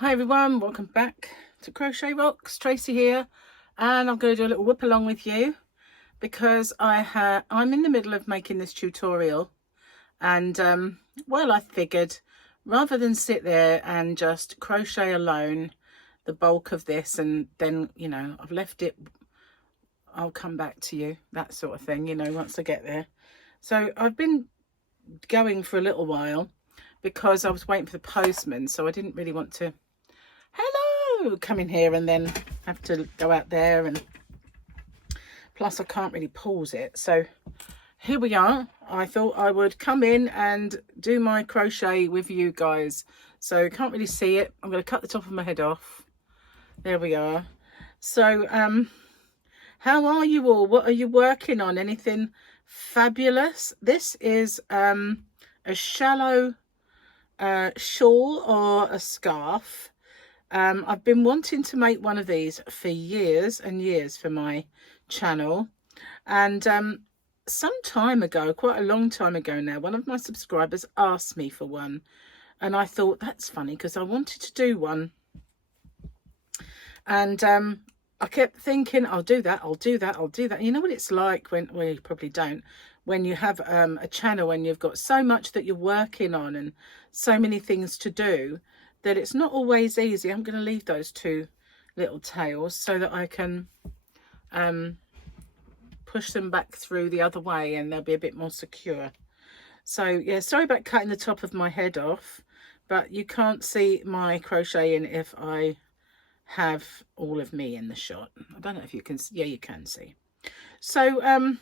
Hi everyone, welcome back to Crochet Rocks. Tracy here, and I'm going to do a little whip along with you because I'm in the middle of making this tutorial, and well, I figured rather than sit there and just crochet alone the bulk of this, and then I've left it, I'll come back to you, that sort of thing, once I get there. So I've been going for a little while because I was waiting for the postman, so I didn't really want to come in here and then have to go out there, and plus I can't really pause it. So here we are. I thought I would come in and do my crochet with you guys. So you can't really see it. I'm going to cut the top of my head off. There we are. So how are you all? What are you working on? Anything fabulous? This is a shallow shawl or a scarf. I've been wanting to make one of these for years and years for my channel, and some time ago, quite a long time ago now, one of my subscribers asked me for one, and I thought that's funny because I wanted to do one, and I kept thinking I'll do that. You know what it's like when, well, you probably don't, when you have a channel and you've got so much that you're working on and so many things to do, that it's not always easy. I'm going to leave those two little tails so that I can push them back through the other way and they'll be a bit more secure. So yeah, sorry about cutting the top of my head off, but you can't see my crocheting if I have all of me in the shot. I don't know if you can see. Yeah, you can see. So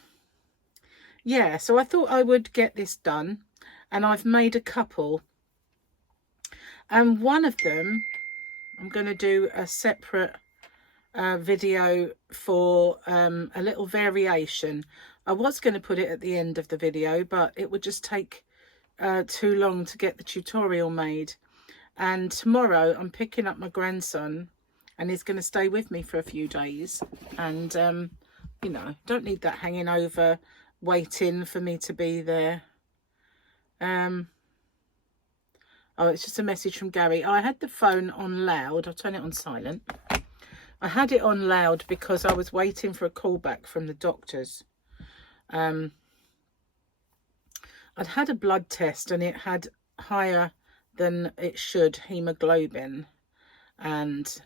yeah, so I thought I would get this done, and I've made a couple. And one of them, I'm going to do a separate video for a little variation. I was going to put it at the end of the video, but it would just take too long to get the tutorial made. And tomorrow I'm picking up my grandson, and he's going to stay with me for a few days. And, you know, don't need that hanging over, waiting for me to be there. Oh, it's just a message from Gary. I had the phone on loud. I'll turn it on silent. I had it on loud because I was waiting for a call back from the doctors. I'd had a blood test and it had higher than it should hemoglobin, and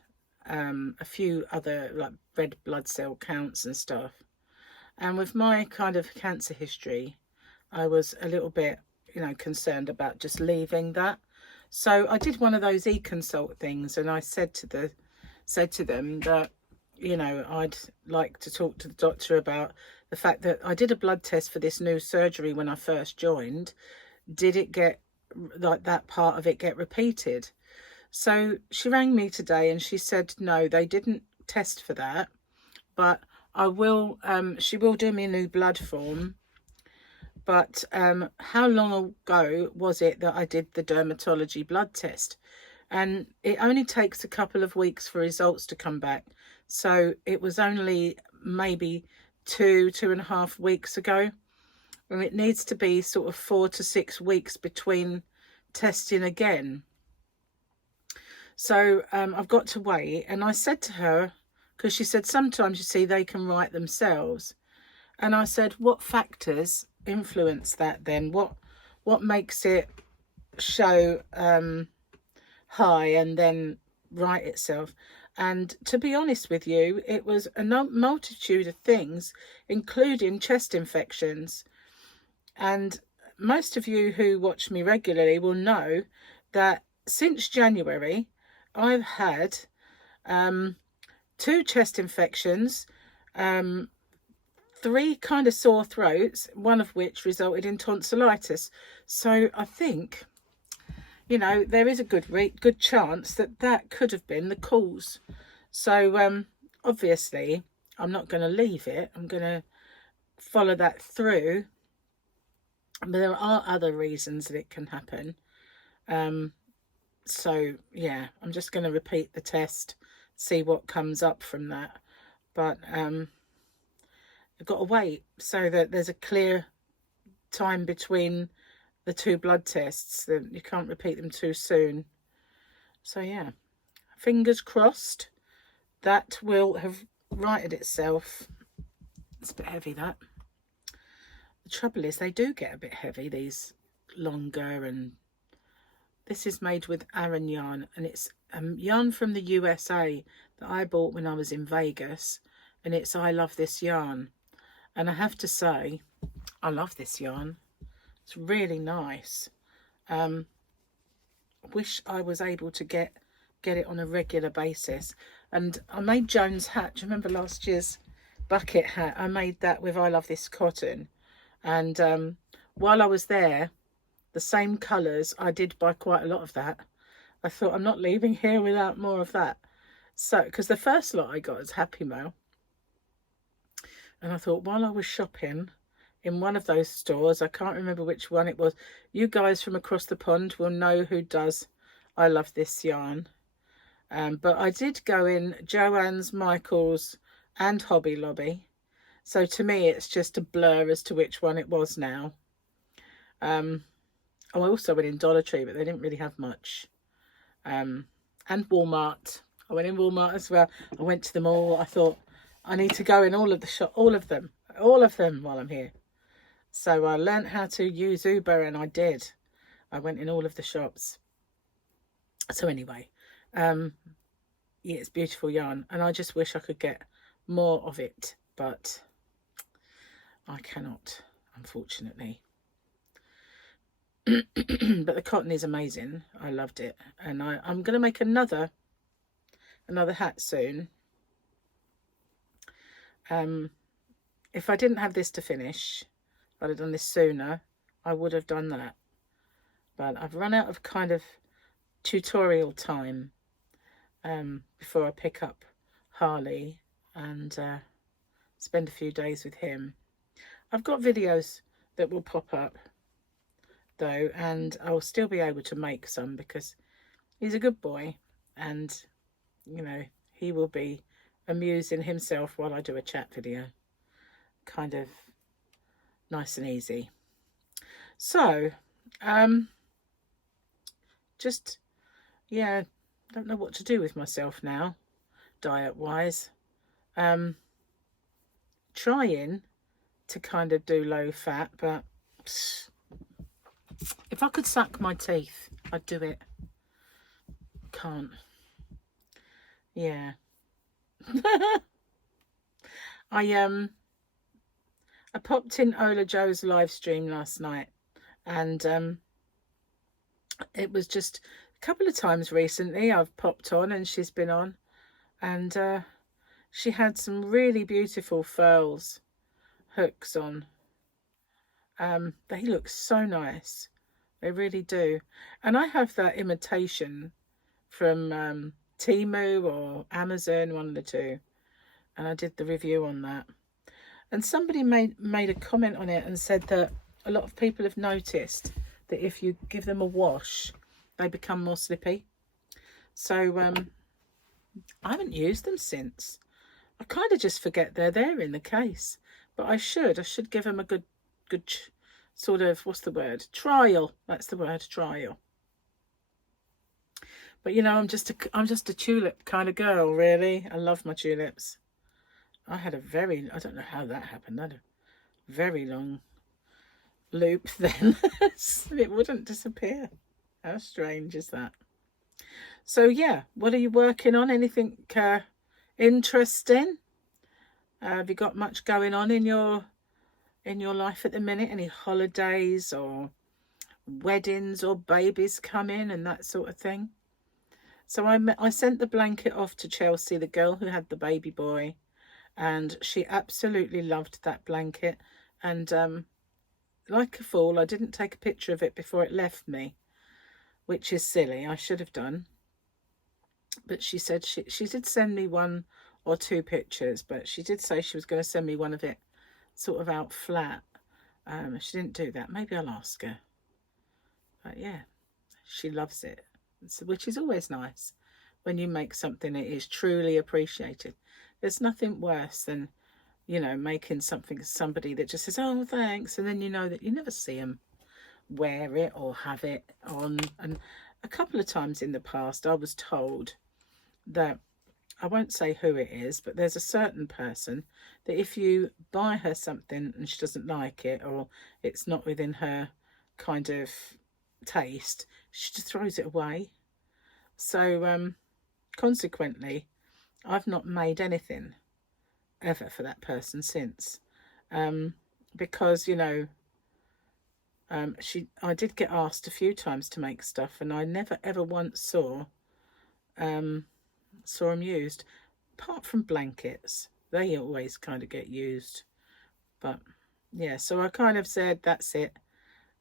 a few other like red blood cell counts and stuff. And with my kind of cancer history, I was a little bit, concerned about just leaving that. So I did one of those e-consult things, and I said to them that, I'd like to talk to the doctor about the fact that I did a blood test for this new surgery when I first joined. Did it get, like, that part of it get repeated? So she rang me today and she said, no, they didn't test for that, but she will do me a new blood form. But how long ago was it that I did the dermatology blood test? And it only takes a couple of weeks for results to come back. So it was only maybe 2.5 weeks ago. And it needs to be sort of 4 to 6 weeks between testing again. So I've got to wait. And I said to her, because she said sometimes, you see, they can write themselves. And I said, what factors influence that then? What makes it show high and then write itself? And to be honest with you, it was a multitude of things, including chest infections. And most of you who watch me regularly will know that since January I've had 2 chest infections, 3 kind of sore throats, one of which resulted in tonsillitis. So I think, there is a good chance that that could have been the cause. So obviously I'm not going to leave it. I'm going to follow that through. But there are other reasons that it can happen. So yeah, I'm just going to repeat the test, see what comes up from that. But I've got to wait so that there's a clear time between the 2 blood tests, that you can't repeat them too soon. So yeah, fingers crossed, that will have righted itself. It's a bit heavy, that. The trouble is they do get a bit heavy, these longer, and this is made with Aran yarn, and it's yarn from the USA that I bought when I was in Vegas, and it's I love this yarn. And I have to say, I love this yarn. It's really nice. Wish I was able to get it on a regular basis. And I made Joan's hat. Do you remember last year's bucket hat? I made that with I love this cotton. And while I was there, the same colours, I did buy quite a lot of that. I thought, I'm not leaving here without more of that. So, because the first lot I got is Happy Mail. And I thought, while I was shopping in one of those stores, I can't remember which one it was. You guys from across the pond will know who does I love this yarn. But I did go in Joann's, Michael's and Hobby Lobby. So to me, it's just a blur as to which one it was now. I also went in Dollar Tree, but they didn't really have much. And Walmart. I went in Walmart as well. I went to them all. I thought, I need to go in all of the shop, all of them while I'm here. So I learned how to use Uber, and I did. I went in all of the shops. So anyway, yeah, it's beautiful yarn, and I just wish I could get more of it, but I cannot, unfortunately. But the cotton is amazing. I loved it, and I'm going to make another hat soon. If I didn't have this to finish, if I'd have done this sooner, I would have done that. But I've run out of kind of tutorial time before I pick up Harley and spend a few days with him. I've got videos that will pop up though, and I'll still be able to make some because he's a good boy, and you know, he will be amusing himself while I do a chat video. Kind of nice and easy. So just, yeah, don't know what to do with myself now, diet wise. Trying to kind of do low fat, but if I could suck my teeth, I'd do it. Can't. Yeah. I popped in Ola Joe's live stream last night, and it was just a couple of times recently I've popped on and she's been on, and she had some really beautiful furls hooks on. They look so nice, they really do. And I have that imitation from Temu or Amazon, one of the two, and I did the review on that. And somebody made a comment on it and said that a lot of people have noticed that if you give them a wash, they become more slippy. So I haven't used them since. I kind of just forget they're there in the case, but I should give them a good sort of, what's the word, trial. That's the word, trial. But you know, I'm just a tulip kind of girl, really. I love my tulips. I had I don't know how that happened. I had a very long loop then. It wouldn't disappear. How strange is that? So yeah, what are you working on? Anything interesting? Have you got much going on in your life at the minute? Any holidays or weddings or babies coming and that sort of thing? So I sent the blanket off to Chelsea, the girl who had the baby boy, and she absolutely loved that blanket. And like a fool, I didn't take a picture of it before it left me, which is silly. I should have done. But she said she did send me 1 or 2 pictures, but she did say she was going to send me one of it sort of out flat. She didn't do that. Maybe I'll ask her. But yeah, she loves it, which is always nice when you make something that is truly appreciated. There's nothing worse than, you know, making something somebody that just says, oh, thanks, and then you know that you never see them wear it or have it on. And a couple of times in the past I was told that, I won't say who it is, but there's a certain person that if you buy her something and she doesn't like it, or it's not within her kind of taste, she just throws it away. So consequently, I've not made anything ever for that person since, because, you know, I did get asked a few times to make stuff, and I never ever once saw them used, apart from blankets. They always kind of get used. But yeah, so I kind of said, that's it.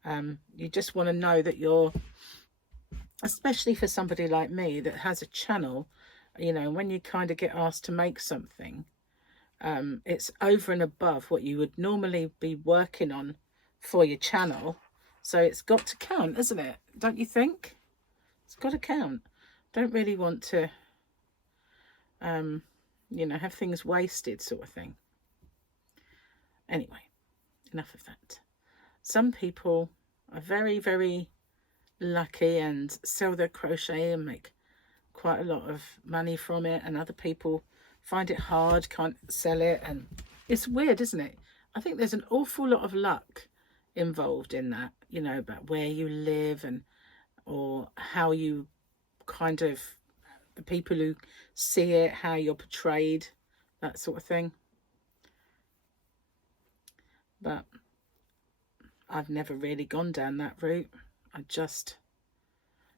You just want to know that you're, especially for somebody like me that has a channel, you know, when you kind of get asked to make something, it's over and above what you would normally be working on for your channel. So it's got to count, isn't it? Don't you think? It's got to count. Don't really want to, you know, have things wasted, sort of thing. Anyway, enough of that. Some people are very, very lucky and sell their crochet and make quite a lot of money from it, and other people find it hard, can't sell it, and it's weird, isn't it? I think there's an awful lot of luck involved in that, you know, about where you live, and or how you kind of, the people who see it, how you're portrayed, that sort of thing. But I've never really gone down that route. I just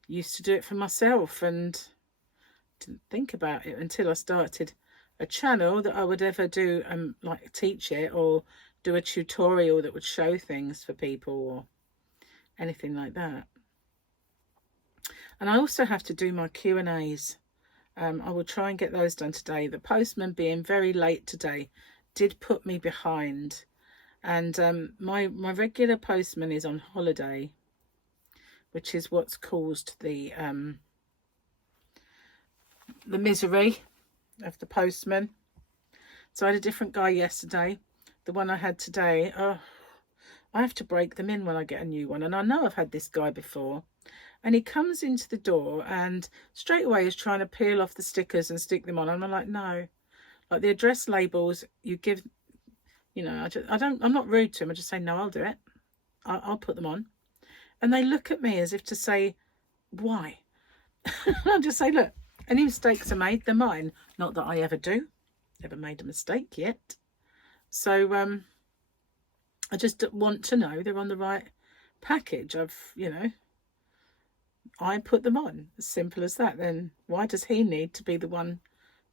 used to do it for myself and didn't think about it until I started a channel that I would ever do, like teach it or do a tutorial that would show things for people or anything like that. And I also have to do my Q&As. I will try and get those done today. The postman being very late today did put me behind, and my regular postman is on holiday, which is what's caused the misery of the postman. So I had a different guy yesterday. The one I had today, oh, I have to break them in when I get a new one. And I know I've had this guy before. And he comes into the door and straight away is trying to peel off the stickers and stick them on. And I'm like, no. Like the address labels, you give, you know, I'm not rude to him. I just say, no, I'll do it. I'll put them on. And they look at me as if to say, why? I'll just say, look, any mistakes are made, they're mine. Not that I ever do. Never made a mistake yet. So I just want to know they're on the right package. You know, I put them on. As simple as that. Then why does he need to be the one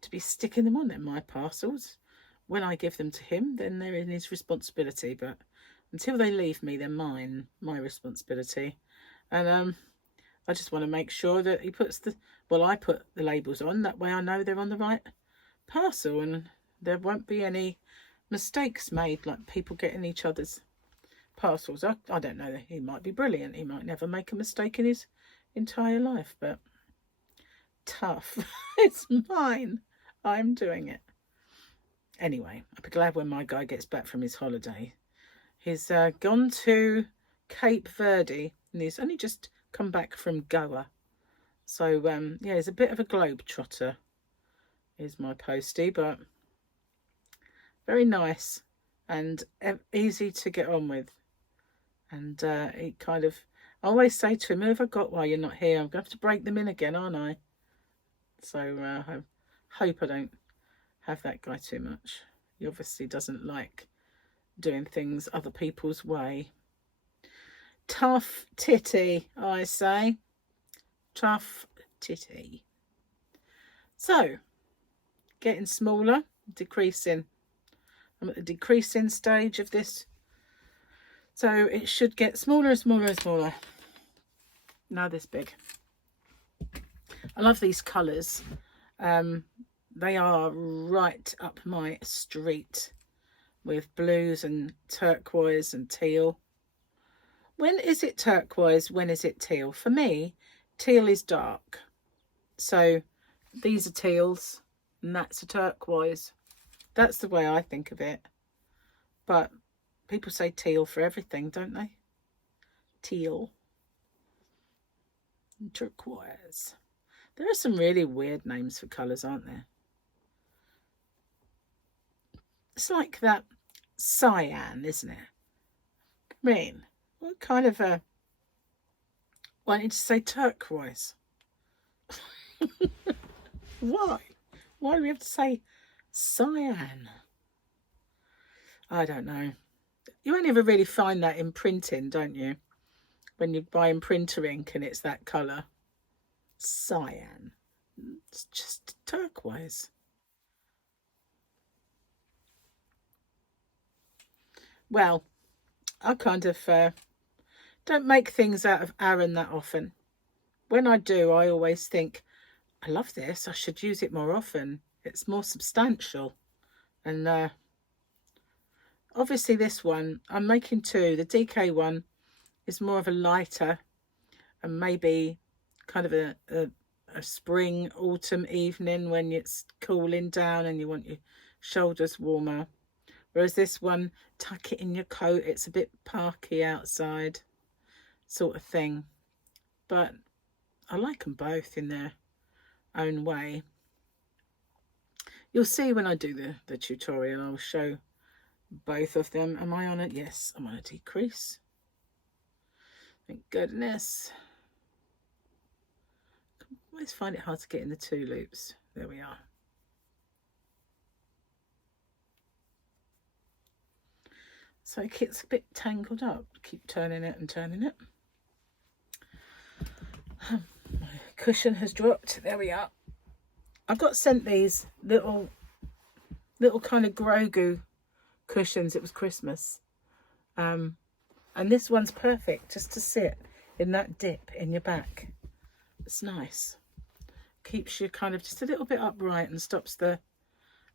to be sticking them on? They're my parcels. When I give them to him, then they're in his responsibility. But until they leave me, they're mine, my responsibility. And I just want to make sure that he puts I put the labels on. That way I know they're on the right parcel and there won't be any mistakes made, like people getting each other's parcels. I don't know. He might be brilliant. He might never make a mistake in his entire life, but tough. It's mine. I'm doing it. Anyway, I'll be glad when my guy gets back from his holiday. He's gone to Cape Verde and he's only just come back from Goa. So, yeah, he's a bit of a globetrotter, is my postie, but very nice and easy to get on with. And he kind of, I always say to him, who have I got while you're not here? I'm going to have to break them in again, aren't I? So I hope I don't have that guy too much. He obviously doesn't like doing things other people's way. Tough titty, I say. Tough titty. So, getting smaller, decreasing. I'm at the decreasing stage of this. So it should get smaller and smaller and smaller. Now this big. I love these colours. They are right up my street with blues and turquoise and teal. When is it turquoise? When is it teal? For me, teal is dark. So these are teals and that's a turquoise. That's the way I think of it. But people say teal for everything, don't they? Teal and turquoise. There are some really weird names for colours, aren't there? It's like that cyan, isn't it? I mean, what kind of a... Why didn't you say turquoise? Why? Why do we have to say cyan? I don't know. You only ever really find that in printing, don't you? When you're buying printer ink and it's that colour. Cyan. It's just turquoise. Well, I kind of don't make things out of Aran that often. When I do, I always think, I love this, I should use it more often. It's more substantial. And obviously this one, I'm making two. The DK one is more of a lighter and maybe kind of a spring, autumn evening when it's cooling down and you want your shoulders warmer. Whereas this one, tuck it in your coat, it's a bit parky outside sort of thing. But I like them both in their own way. You'll see when I do the tutorial, I'll show both of them. Am I on it? Yes, I'm on a decrease. Thank goodness. I always find it hard to get in the two loops. There we are. So it gets a bit tangled up. Keep turning it and turning it. My cushion has dropped. There we are. I got sent these little kind of Grogu cushions. It was Christmas. And this one's perfect just to sit in that dip in your back. It's nice. Keeps you kind of just a little bit upright and stops the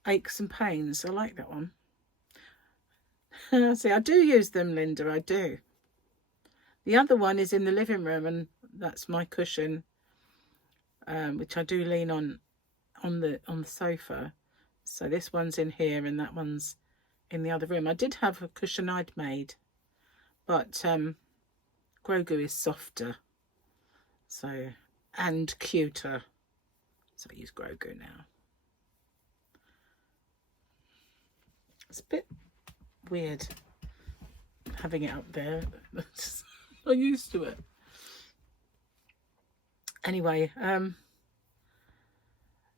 aches and pains. I like that one. See, I do use them, Linda, I do. The other one is in the living room, and that's my cushion, which I do lean on the sofa. So this one's in here and that one's in the other room. I did have a cushion I'd made, but Grogu is softer, so, and cuter. So I use Grogu now. It's a bit weird having it up there. I'm used to it. Anyway,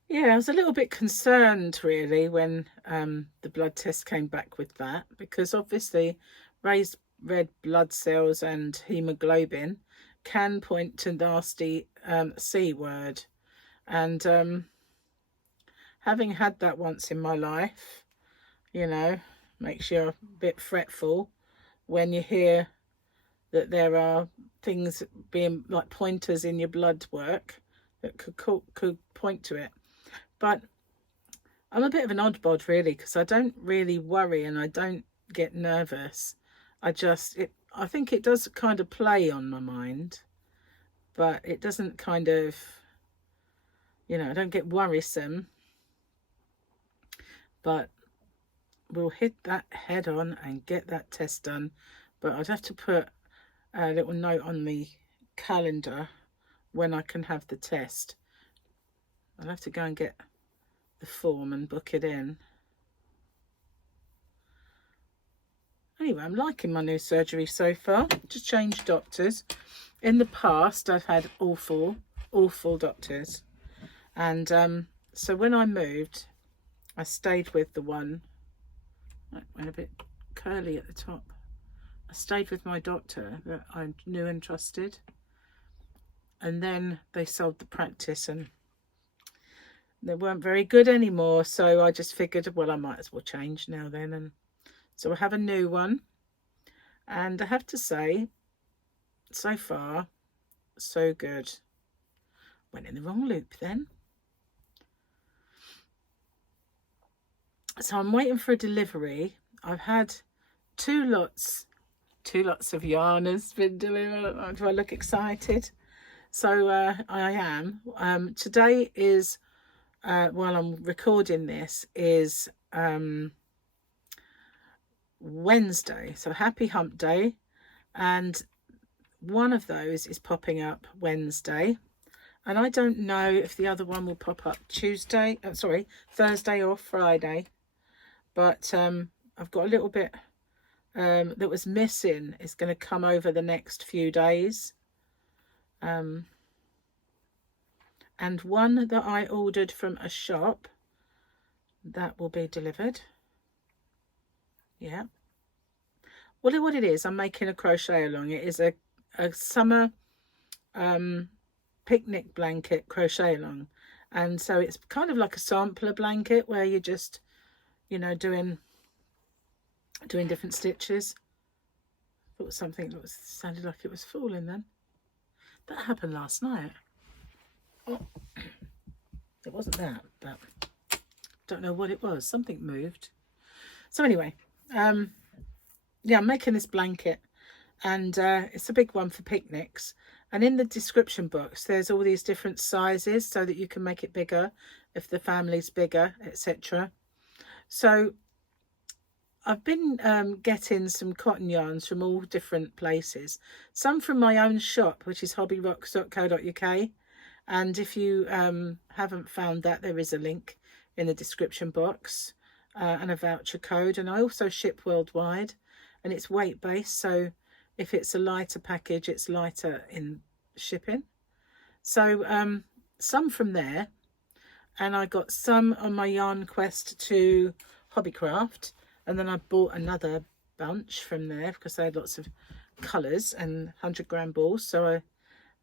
yeah, I was a little bit concerned really when the blood test came back with that, because obviously raised red blood cells and hemoglobin can point to nasty C word, and having had that once in my life, you know, makes you a bit fretful when you hear that there are things being like pointers in your blood work that could point to it. But I'm a bit of an odd bod really, because I don't really worry and I don't get nervous. I think it does kind of play on my mind, but it doesn't kind of, you know, I don't get worrisome. But we'll hit that head on and get that test done. But I'd have to put a little note on the calendar when I can have the test. I'll have to go and get the form and book it in. Anyway, I'm liking my new surgery so far. Just changed doctors. In the past, I've had awful doctors. And so when I moved, I stayed with the one, I went a bit curly at the top. I stayed with my doctor that I knew and trusted. And then they sold the practice and they weren't very good anymore. So I just figured, well, I might as well change now then. And so I have a new one. And I have to say, so far, so good. Went in the wrong loop then. So I'm waiting for a delivery. I've had two lots of yarn has been delivered. Do I look excited? So I am. Today is, while I'm recording this, is Wednesday. So happy hump day. And one of those is popping up Wednesday. And I don't know if the other one will pop up Thursday or Friday. But I've got a little bit that was missing. Is going to come over the next few days. And one that I ordered from a shop, that will be delivered. Yeah. Well, what it is, I'm making a crochet along. It is a summer picnic blanket crochet along. And so it's kind of like a sampler blanket where you're just, you know, doing different stitches. I thought something that sounded like it was falling then. That happened last night. Oh, it wasn't that, but don't know what it was. Something moved. So anyway, yeah, I'm making this blanket, and it's a big one for picnics. And in the description box, there's all these different sizes so that you can make it bigger if the family's bigger, etc. So I've been getting some cotton yarns from all different places. Some from my own shop, which is hobbyrocks.co.uk. And if you haven't found that, there is a link in the description box and a voucher code. And I also ship worldwide, and it's weight based. So if it's a lighter package, it's lighter in shipping. So some from there. And I got some on my yarn quest to Hobbycraft. And then I bought another bunch from there because they had lots of colours and 100-gram balls.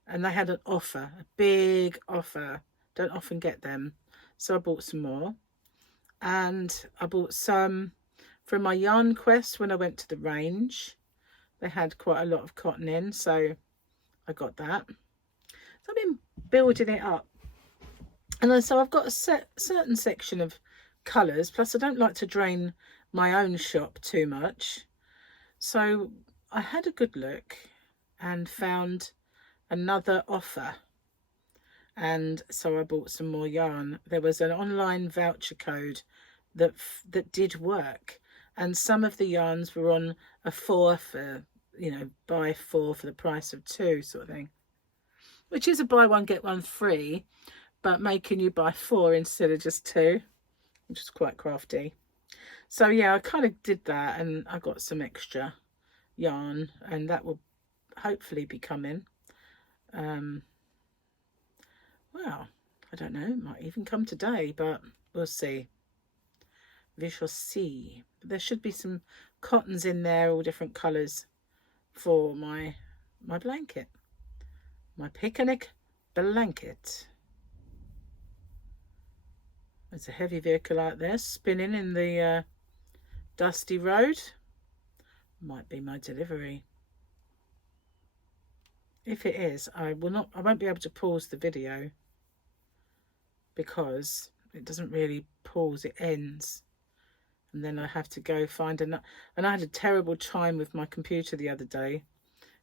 And they had an offer, a big offer. Don't often get them. So I bought some more. And I bought some from my yarn quest when I went to the range. They had quite a lot of cotton in, so I got that. So I've been building it up. And so I've got a certain section of colours. Plus I don't like to drain my own shop too much. So I had a good look and found another offer, and so I bought some more yarn. There was an online voucher code that did work, and some of the yarns were on a 4 for, you know, buy 4 for the price of 2 sort of thing, which is a buy one get one free, but making you buy 4 instead of just 2, which is quite crafty. So yeah, I kind of did that, and I got some extra yarn, and that will hopefully be coming. Well, I don't know, it might even come today, but we'll see. We shall see. There should be some cottons in there, all different colours, for my blanket, my picnic blanket. There's a heavy vehicle out there spinning in the dusty road. Might be my delivery. If it is, I won't be able to pause the video because it doesn't really pause, it ends. And then I have to go find another. And I had a terrible time with my computer the other day.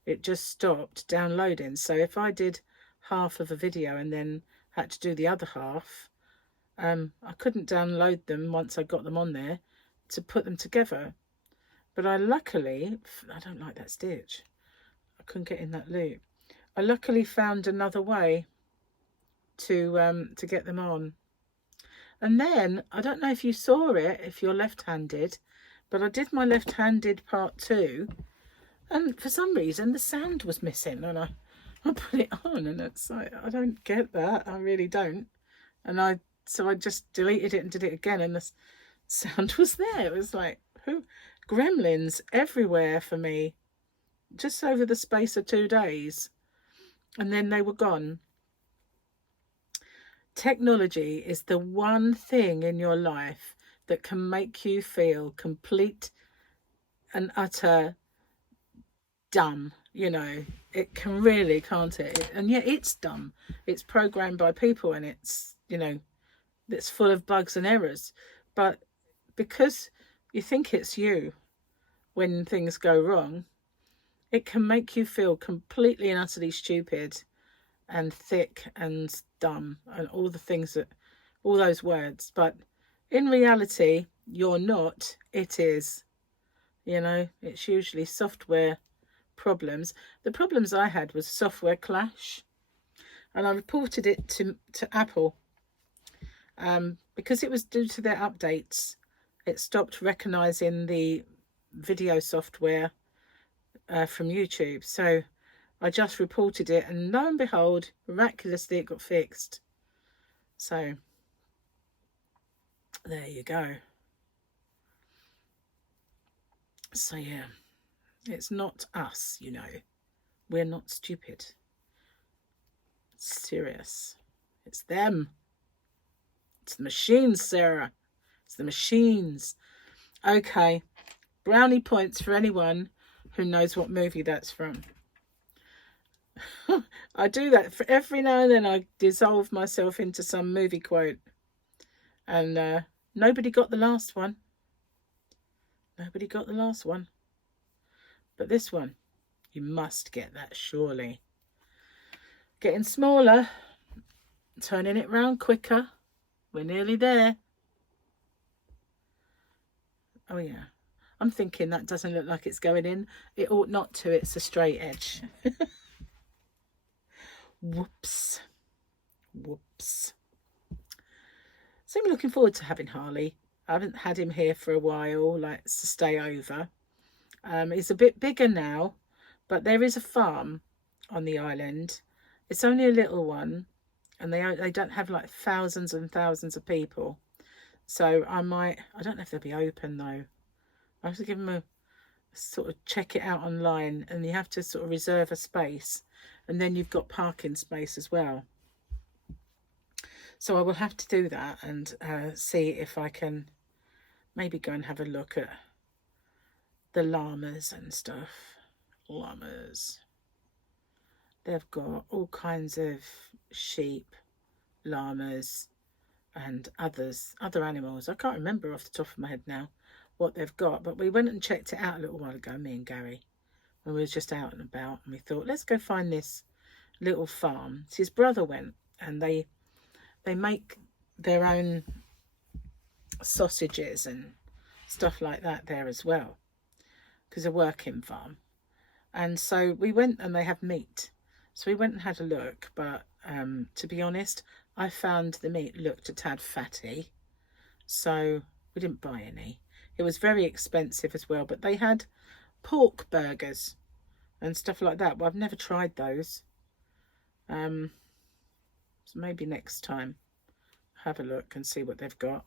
It just stopped downloading. So if I did half of a video and then had to do the other half, I couldn't download them once I got them on there to put them together. But I luckily, I don't like that stitch. I couldn't get in that loop. I luckily found another way to get them on. And then, I don't know if you saw it, if you're left-handed, but I did my left-handed part 2, and for some reason the sound was missing, and I put it on, and it's like, I don't get that, I really don't. And so I just deleted it and did it again, and the sound was there. It was like, gremlins everywhere for me, just over the space of 2 days, and then they were gone. Technology is the one thing in your life that can make you feel complete and utter dumb. You know, it can really, can't it? And yet it's dumb. It's programmed by people, and it's, you know, it's full of bugs and errors. But because you think it's you when things go wrong, it can make you feel completely and utterly stupid and thick and dumb and all the things that, all those words. But in reality, you're not, it is. You know, it's usually software problems. The problems I had was software clash. and I reported it to Apple because it was due to their updates. It stopped recognizing the video software from YouTube. So I just reported it, and lo and behold, miraculously it got fixed. So there you go. So yeah, it's not us, you know. We're not stupid. It's serious. It's them. It's the machines, Sarah. It's the machines. Okay. Brownie points for anyone who knows what movie that's from. I do that for every now and then. I dissolve myself into some movie quote. And nobody got the last one. Nobody got the last one. But this one, you must get that, surely. Getting smaller. Turning it round quicker. We're nearly there. Oh, yeah. I'm thinking that doesn't look like it's going in. It ought not to. It's a straight edge. Whoops. Whoops. So I'm looking forward to having Harley. I haven't had him here for a while, like, to stay over. He's a bit bigger now, but there is a farm on the island. It's only a little one, and they don't have like thousands and thousands of people. So I don't know if they'll be open though. I have to give them a sort of check it out online, and you have to sort of reserve a space, and then you've got parking space as well. So I will have to do that and see if I can maybe go and have a look at the llamas and stuff. Llamas. They've got all kinds of sheep, llamas, and other animals. I can't remember off the top of my head now what they've got, but we went and checked it out a little while ago, me and Gary, when we was just out and about, and we thought, let's go find this little farm. So his brother went, and they make their own sausages and stuff like that there as well, because a working farm. And so we went, and they have meat. So we went and had a look, but to be honest, I found the meat looked a tad fatty, so we didn't buy any. It was very expensive as well, but they had pork burgers and stuff like that. Well, I've never tried those. So maybe next time have a look and see what they've got.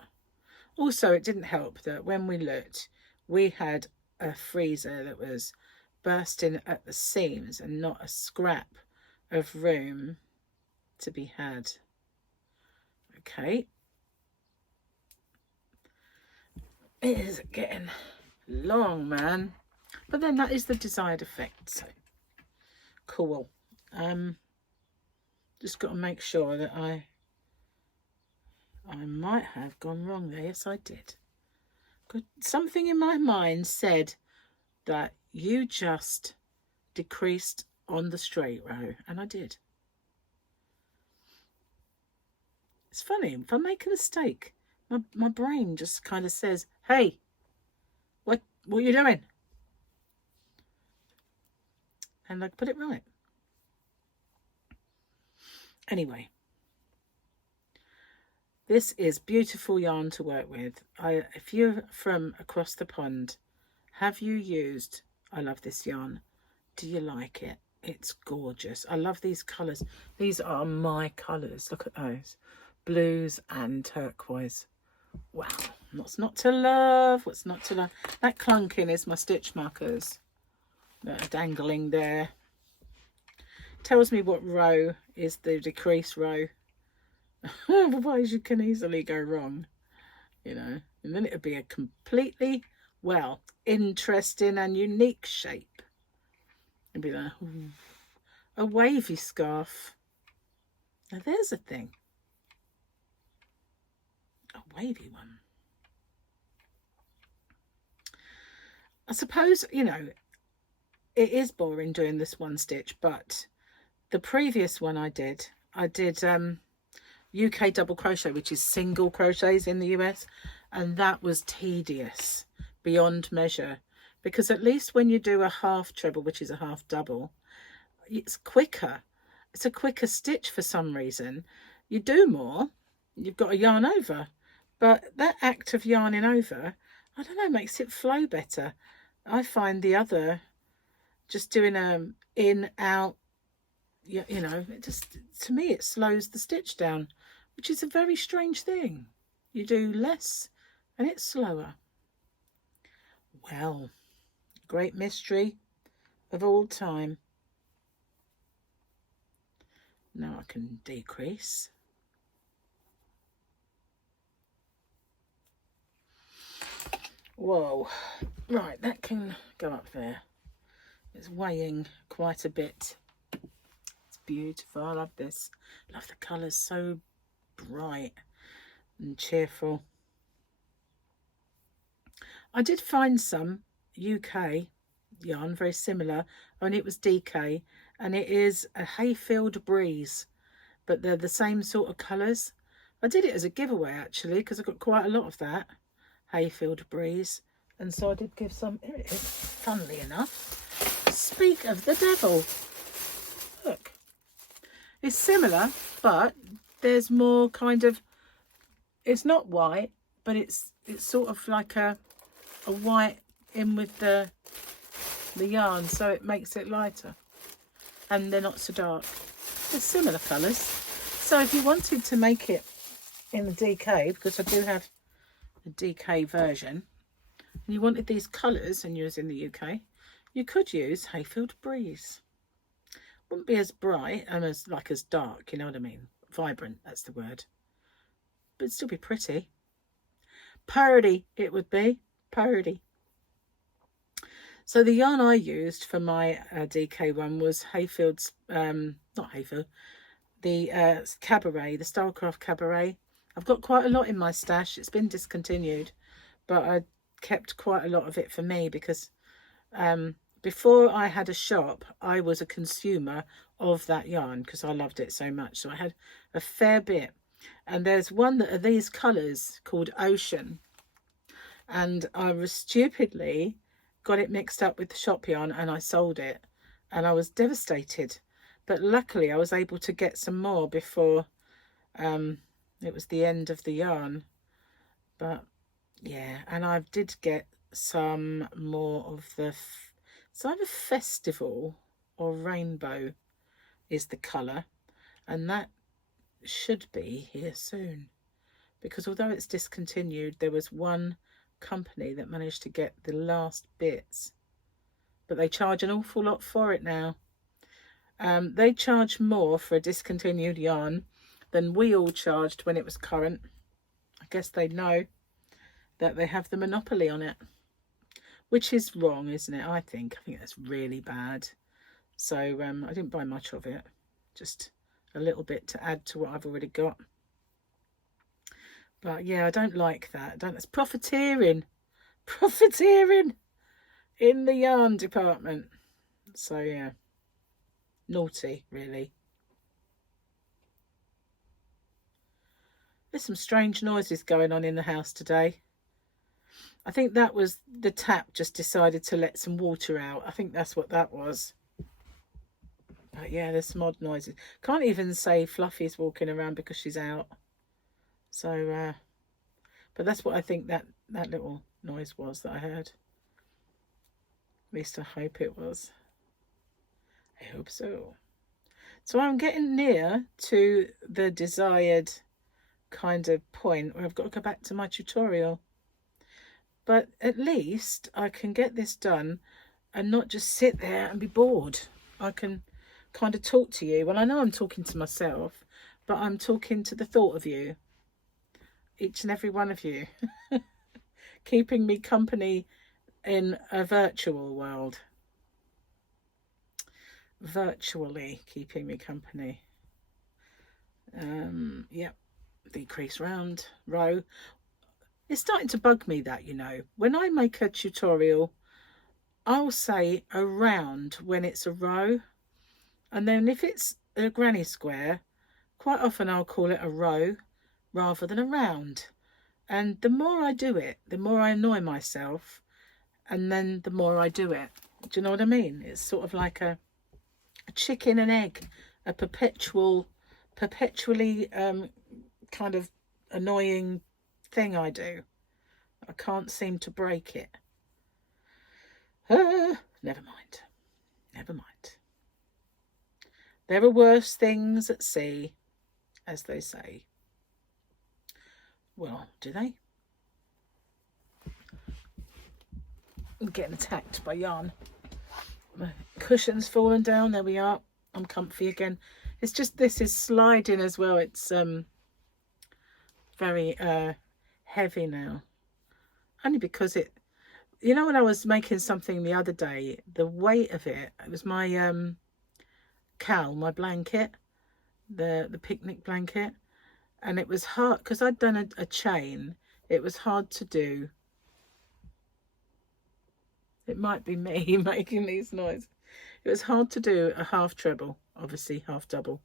Also, it didn't help that when we looked, we had a freezer that was bursting at the seams and not a scrap of room to be had. Okay. It is getting long, man. But then that is the desired effect. So cool. Just got to make sure that I might have gone wrong there. Yes, I did. Good. Something in my mind said that you just decreased on the straight row, and I did. It's funny, if I make a mistake, my brain just kind of says, hey, what are you doing? And I put it right. Anyway, this is beautiful yarn to work with. If you're from across the pond, have you used I love this yarn? Do you like it? It's gorgeous. I love these colours. These are my colours. Look at those. Blues and turquoise. Wow. What's not to love? What's not to love? That clunking is my stitch markers that are dangling there. Tells me what row is the decrease row. Otherwise you can easily go wrong, you know. And then it would be a completely, well, interesting and unique shape. It'd be like, ooh, a wavy scarf. Now there's a thing. A wavy one. I suppose, you know, it is boring doing this one stitch, but the previous one I did UK double crochet, which is single crochets in the US, and that was tedious beyond measure, because at least when you do a half treble, which is a half double, it's quicker, it's a quicker stitch for some reason. You do more, you've got to yarn over, but that act of yarning over, I don't know, makes it flow better. I find the other, just doing in, out, you know, it just, to me, it slows the stitch down, which is a very strange thing. You do less and it's slower. Well, great mystery of all time. Now I can decrease. Whoa, right, that can go up there. It's weighing quite a bit. It's beautiful. I love this. I love the colours, so bright and cheerful. I did find some UK yarn very similar, only it was DK, and it is a Hayfield Breeze, but they're the same sort of colours. I did it as a giveaway actually, because I got quite a lot of that Hayfield Breeze, and so I did give some. Here it is, funnily enough. Speak of the devil, look, it's similar, but there's more kind of, it's not white, but it's sort of like a white in with the yarn, so it makes it lighter, and they're not so dark. They're similar colours. So if you wanted to make it in the DK, because I do have a DK version, and you wanted these colours and you was in the UK, you could use Hayfield Breeze. Wouldn't be as bright and as dark, you know what I mean? Vibrant, that's the word. But it'd still be pretty. Purdy it would be. Purdy. So the yarn I used for my DK one was Hayfield's, not Hayfield, the Cabaret, the Starcraft Cabaret. I've got quite a lot in my stash. It's been discontinued, but I kept quite a lot of it for me because before I had a shop, I was a consumer of that yarn because I loved it so much. So I had a fair bit. And there's one that are these colours called Ocean. And I was stupidly got it mixed up with the shop yarn and I sold it. And I was devastated. But luckily I was able to get some more before it was the end of the yarn. But yeah, and I did get some more of the, it's either Festival or Rainbow is the colour. And that should be here soon. Because although it's discontinued, there was one company that managed to get the last bits. But they charge an awful lot for it now. They charge more for a discontinued yarn than we all charged when it was current. I guess they know that they have the monopoly on it, which is wrong, isn't it? I think that's really bad. So I didn't buy much of it, just a little bit to add to what I've already got. But yeah, I don't like that. That's profiteering in the yarn department. So yeah, naughty really. There's some strange noises going on in the house today. I think that was the tap just decided to let some water out. I think that's what that was. But yeah, there's some odd noises. Can't even say Fluffy's walking around because she's out. So, but that's what I think that little noise was that I heard. At least I hope it was. I hope so. So I'm getting near to the desired kind of point where I've got to go back to my tutorial. But at least I can get this done and not just sit there and be bored. I can kind of talk to you. Well, I know I'm talking to myself, but I'm talking to the thought of you, each and every one of you, keeping me company in a virtual world. Virtually keeping me company. Yep. Decrease round row. It's starting to bug me that, you know, when I make a tutorial, I'll say a round when it's a row, and then if it's a granny square, quite often I'll call it a row rather than a round. And the more I do it, the more I annoy myself, and then the more I do it. Do you know what I mean? It's sort of like a chicken and egg a perpetually kind of annoying thing I do. I can't seem to break it. Never mind. Never mind. There are worse things at sea, as they say. Well, do they? I'm getting attacked by yarn. My cushion's fallen down. There we are. I'm comfy again. It's just this is sliding as well. It's very heavy now. Only because it, you know, when I was making something the other day, the weight of it was my my blanket, the picnic blanket, and it was hard because I'd done a chain. It was hard to do. It might be me making these noises. It was hard to do a half treble, obviously half double.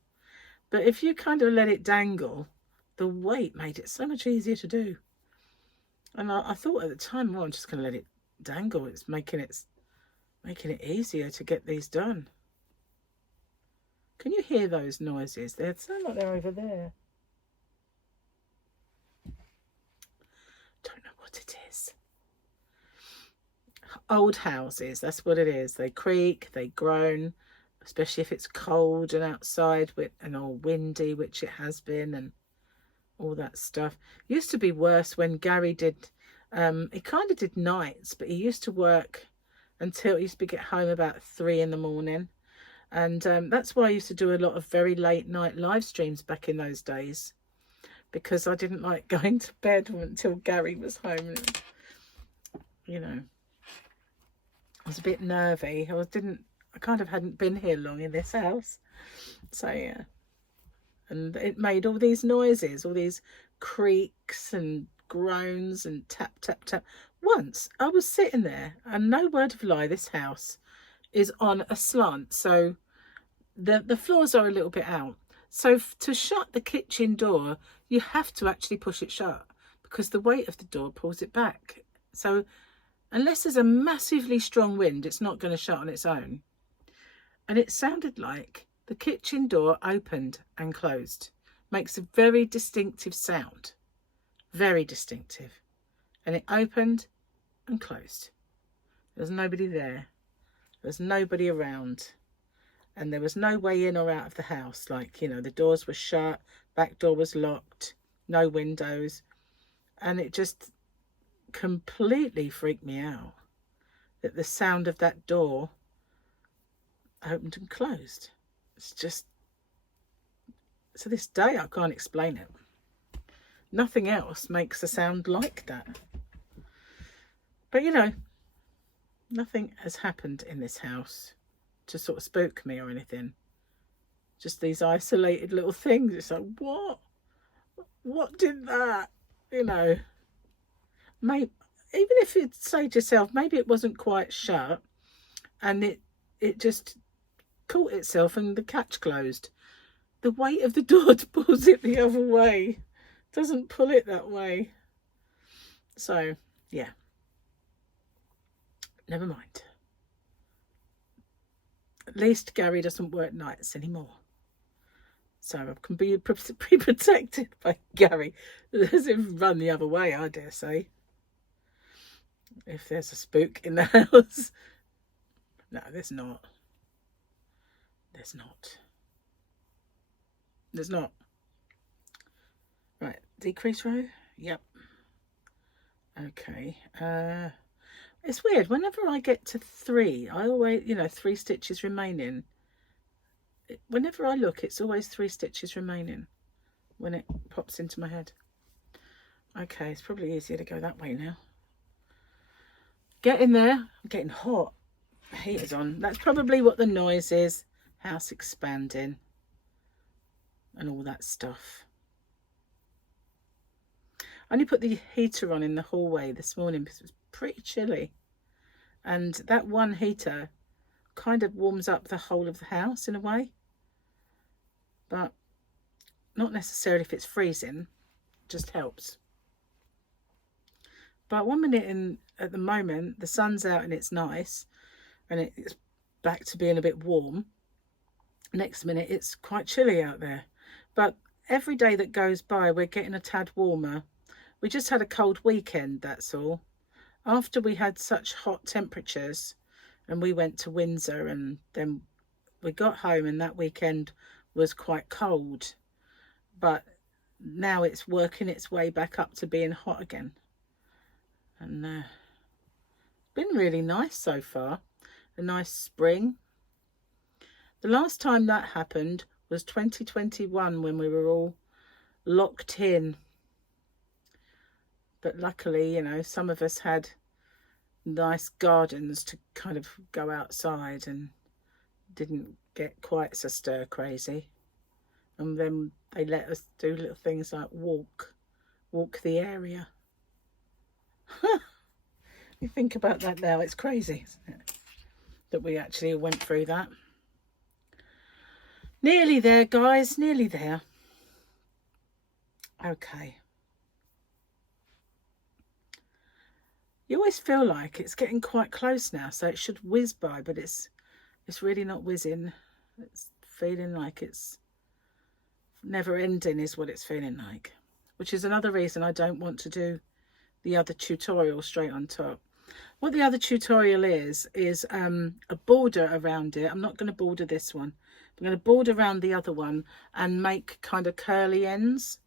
But if you kind of let it dangle, the weight made it so much easier to do. And I thought at the time, well, I'm just going to let it dangle. It's making it easier to get these done. Can you hear those noises? They sound like they're over there. Don't know what it is. Old houses, that's what it is. They creak, they groan, especially if it's cold and outside and all windy, which it has been, and all that stuff. It used to be worse when Gary did, he kind of did nights, but he used to work until he used to get home about 3 in the morning. And that's why I used to do a lot of very late night live streams back in those days, because I didn't like going to bed until Gary was home. You know, I was a bit nervy. I kind of hadn't been here long in this house. So yeah. And it made all these noises, all these creaks and groans and tap, tap, tap. Once I was sitting there, and no word of lie, this house is on a slant. So the floors are a little bit out. So to shut the kitchen door, you have to actually push it shut because the weight of the door pulls it back. So unless there's a massively strong wind, it's not going to shut on its own. And it sounded like the kitchen door opened and closed. Makes a very distinctive sound. Very distinctive. And it opened and closed. There was nobody there. There was nobody around. And there was no way in or out of the house. Like, you know, the doors were shut. Back door was locked. No windows. And it just completely freaked me out that the sound of that door opened and closed. It's just, to this day I can't explain it. Nothing else makes a sound like that. But you know, nothing has happened in this house to sort of spook me or anything. Just these isolated little things. It's like, what did that, you know? Maybe, even if you'd say to yourself, maybe it wasn't quite shut and it just caught itself and the catch closed. The weight of the door pulls it the other way. Doesn't pull it that way. So, yeah. Never mind. At least Gary doesn't work nights anymore. So I can be protected by Gary. As if run the other way, I dare say. If there's a spook in the house. No, there's not. There's not. There's not. Right, decrease row. Yep. Okay. It's weird. Whenever I get to 3, I always, 3 stitches remaining. Whenever I look, it's always 3 stitches remaining when it pops into my head. Okay, it's probably easier to go that way now. Get in there. I'm getting hot. Heater's on. That's probably what the noise is. House expanding and all that stuff. I only put the heater on in the hallway this morning because it was pretty chilly, and that one heater kind of warms up the whole of the house in a way, but not necessarily if it's freezing, just helps. But 1 minute at the moment, the sun's out and it's nice and it's back to being a bit warm, Next minute it's quite chilly out there. But every day that goes by we're getting a tad warmer. We just had a cold weekend, that's all. After we had such hot temperatures and we went to Windsor, and then we got home and that weekend was quite cold. But now it's working its way back up to being hot again. And been really nice so far. A nice spring. The last time that happened was 2021 when we were all locked in. But luckily, you know, some of us had nice gardens to kind of go outside and didn't get quite so stir crazy. And then they let us do little things like walk the area. You think about that now, it's crazy, isn't it? That we actually went through that. Nearly there, guys, nearly there. Okay. You always feel like it's getting quite close now, so it should whiz by, but it's really not whizzing. It's feeling like it's never ending is what it's feeling like, which is another reason I don't want to do the other tutorial straight on top. What the other tutorial is a border around it. I'm not going to border this one. I'm going to border around the other one and make kind of curly ends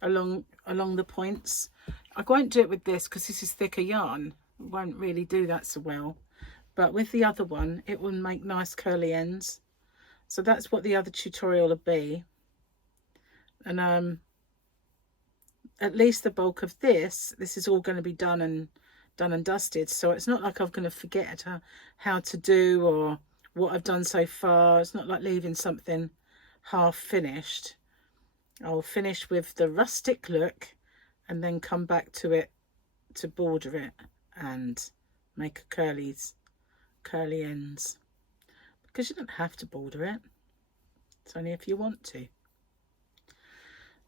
along the points. I won't do it with this because this is thicker yarn. It won't really do that so well. But with the other one, it will make nice curly ends. So that's what the other tutorial will be. And at least the bulk of this is all going to be done and dusted. So it's not like I'm going to forget how to do or what I've done so far. It's not like leaving something half finished. I'll finish with the rustic look and then come back to it to border it and make curly ends, because you don't have to border it. It's only if you want to.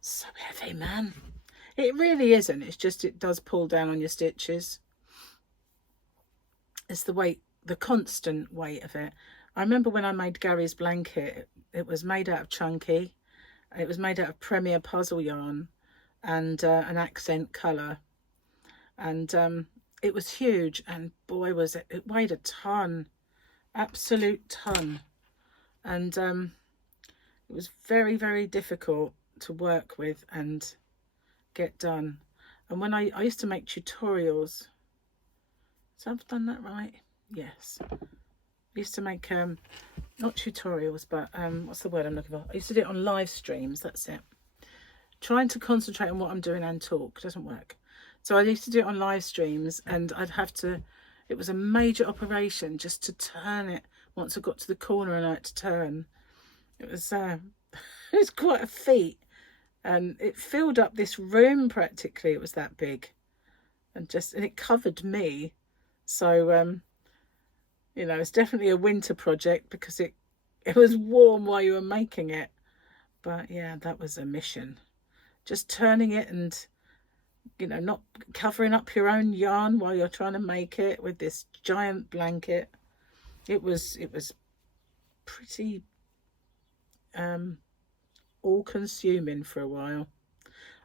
So heavy, man. It really isn't. It's just it does pull down on your stitches. It's the weight, the constant weight of it. I remember when I made Gary's blanket, it was made out of chunky. It was made out of Premier Puzzle yarn and an accent colour. And it was huge, and boy was it, it weighed a ton, absolute ton. And it was very, very difficult to work with and get done. And when I used to make tutorials, so I've done that right? Yes. I used to make not tutorials, but what's the word I'm looking for? I used to do it on live streams. That's it. Trying to concentrate on what I'm doing and talk doesn't work. So I used to do it on live streams, and I'd have to, it was a major operation just to turn it. Once I got to the corner and I had to turn, it was it was quite a feat. And it filled up this room practically. It was that big, and it covered me. So you know, it's definitely a winter project because it was warm while you were making it. But yeah, that was a mission. Just turning it and, you know, not covering up your own yarn while you're trying to make it with this giant blanket. It was pretty all consuming for a while.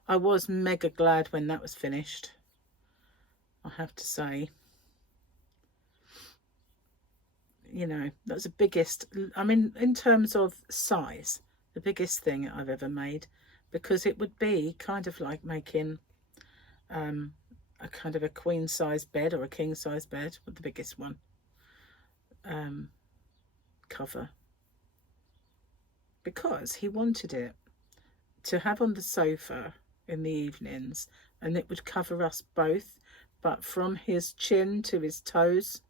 I was mega glad when that was finished, I have to say. You know, that's the biggest, I mean, in terms of size, the biggest thing I've ever made, because it would be kind of like making a kind of a queen size bed or a king size bed with the biggest one cover, because he wanted it to have on the sofa in the evenings, and it would cover us both, but from his chin to his toes.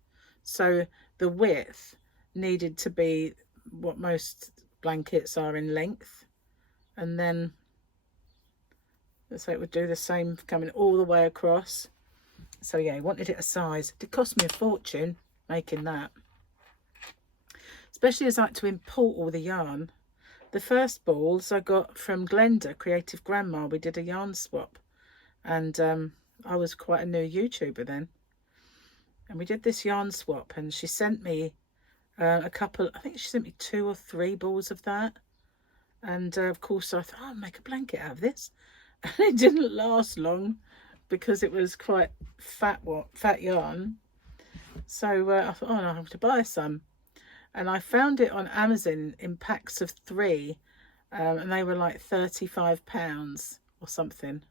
So the width needed to be what most blankets are in length, and then so it would do the same coming all the way across. So yeah, he wanted it a size. It did cost me a fortune making that, especially as I had to import all the yarn. The first balls I got from Glenda, Creative Grandma. We did a yarn swap, and I was quite a new YouTuber then. And we did this yarn swap, and she sent me a couple, I think she sent me 2 or 3 balls of that. And of course I thought, oh, I'll make a blanket out of this. And it didn't last long because it was quite fat yarn. So I thought, oh no, I have to buy some. And I found it on Amazon in packs of 3, and they were like £35 or something.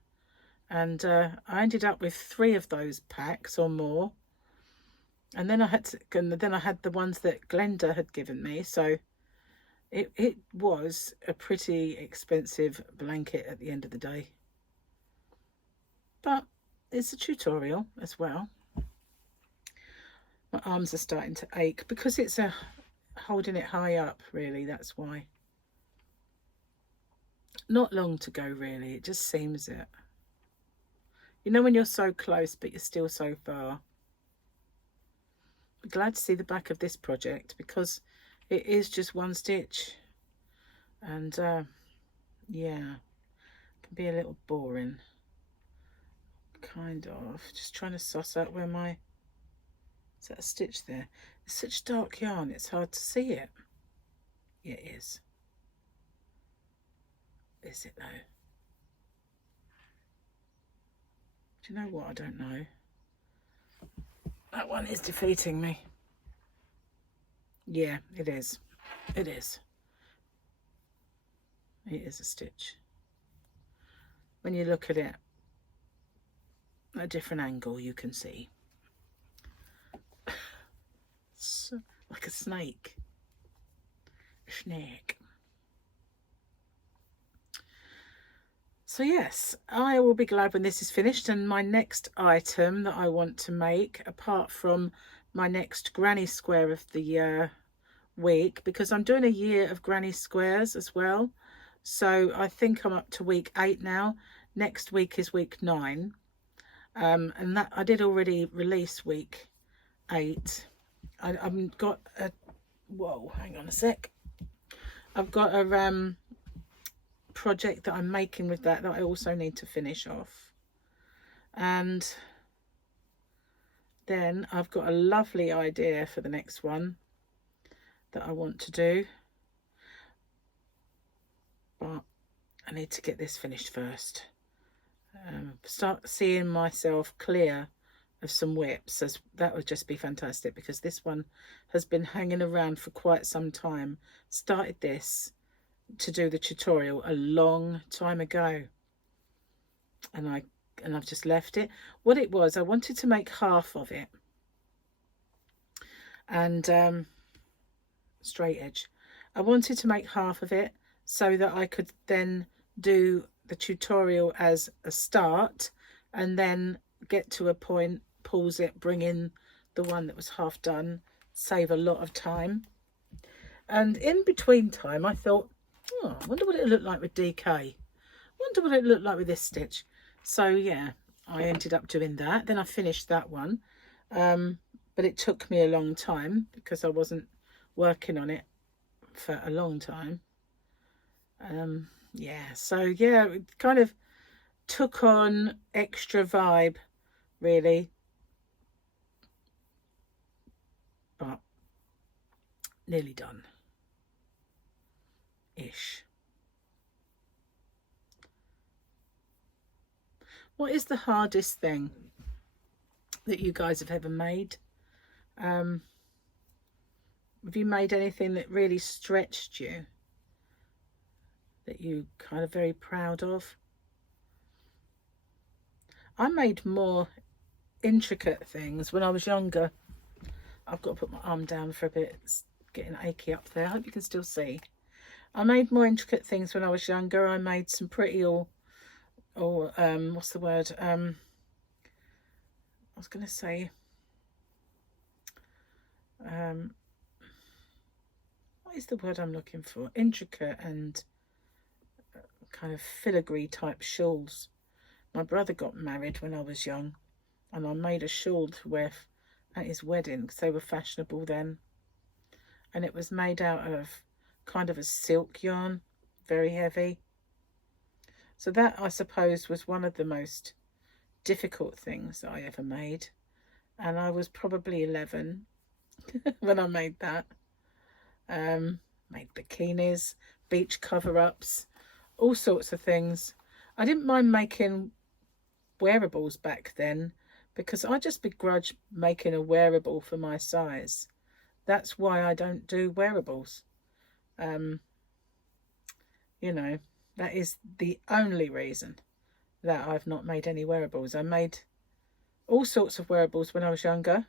And I ended up with 3 of those packs or more. And then I had the ones that Glenda had given me. So it was a pretty expensive blanket at the end of the day. But it's a tutorial as well. My arms are starting to ache because it's holding it high up, really, that's why. Not long to go, really. It just seems it. You know when you're so close but you're still so far. I'm glad to see the back of this project because it is just 1 stitch. And yeah, it can be a little boring. Kind of. Just trying to suss out where my... Is that a stitch there? It's such dark yarn, it's hard to see it. Yeah, it is. Is it though? Do you know what? I don't know. That one is defeating me. Yeah, it is. It is. It is a stitch. When you look at it at a different angle, you can see. It's like a snake. A snake. So yes, I will be glad when this is finished. And my next item that I want to make, apart from my next granny square of the week, because I'm doing a year of granny squares as well. So I think I'm up to week 8 now. Next week is week 9. And that I did already release week 8. I've got a... Whoa, hang on a sec. I've got a project that I'm making with that I also need to finish off. And then I've got a lovely idea for the next one that I want to do. But I need to get this finished first. Start seeing myself clear of some WIPs, as that would just be fantastic, because this one has been hanging around for quite some time. Started this to do the tutorial a long time ago, and I've just left it. What it was, I wanted to make half of it, and straight edge. I wanted to make half of it so that I could then do the tutorial as a start, and then get to a point, pause it, bring in the one that was half done, save a lot of time. And in between time I thought, oh, I wonder what it looked like with DK, wonder what it looked like with this stitch. So yeah, I ended up doing that. Then I finished that one, but it took me a long time because I wasn't working on it for a long time. Yeah, so yeah, it kind of took on extra vibe, really, but nearly done ish. What is the hardest thing that you guys have ever made? Have you made anything that really stretched you, that you kind of very proud of? I made more intricate things when I was younger. I've got to put my arm down for a bit, it's getting achy up there. I hope you can still see. I made more intricate things when I was younger. I made some pretty what's the word? I was going to say, what is the word I'm looking for? Intricate and kind of filigree type shawls. My brother got married when I was young, and I made a shawl to wear at his wedding because they were fashionable then. And it was made out of kind of a silk yarn, very heavy. So that, I suppose, was one of the most difficult things that I ever made. And I was probably 11 when I made that. Made bikinis, beach cover-ups, all sorts of things. I didn't mind making wearables back then because I just begrudge making a wearable for my size. That's why I don't do wearables. Um, you know, that is the only reason that I've not made any wearables. I made all sorts of wearables when I was younger,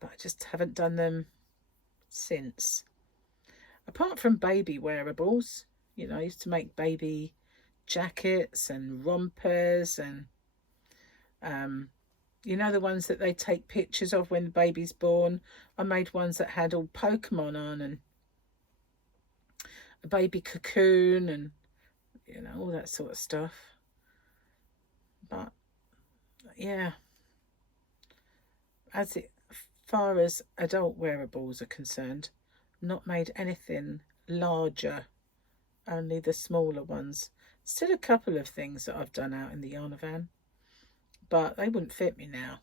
but I just haven't done them since. Apart from baby wearables, I used to make baby jackets and rompers and the ones that they take pictures of when the baby's born. I made ones that had all Pokemon on and a baby cocoon and all that sort of stuff. But yeah, as far as adult wearables are concerned, not made anything larger, only the smaller ones. Still a couple of things that I've done out in the yarn van, but they wouldn't fit me now.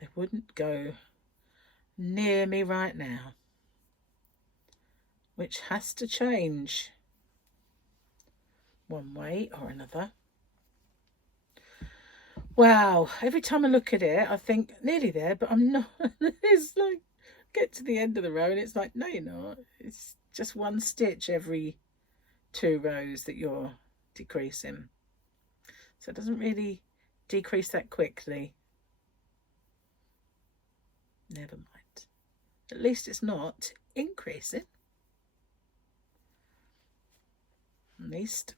They wouldn't go near me right now, which has to change one way or another. Wow, every time I look at it, I think nearly there, but I'm not. It's like, get to the end of the row and it's like, no, you're not. It's just one stitch every 2 rows that you're decreasing. So it doesn't really decrease that quickly. Never mind. At least it's not increasing. At least.